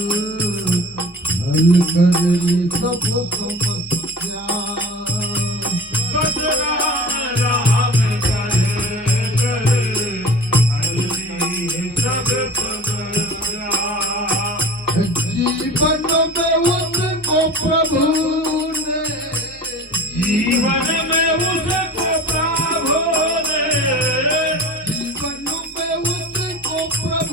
हल करेली सब समस्या राम करे हल्दी सब समस्या जीवन में उसको प्रभु ने जीवन में उसको प्रभु ने जीवन में उसको प्रभु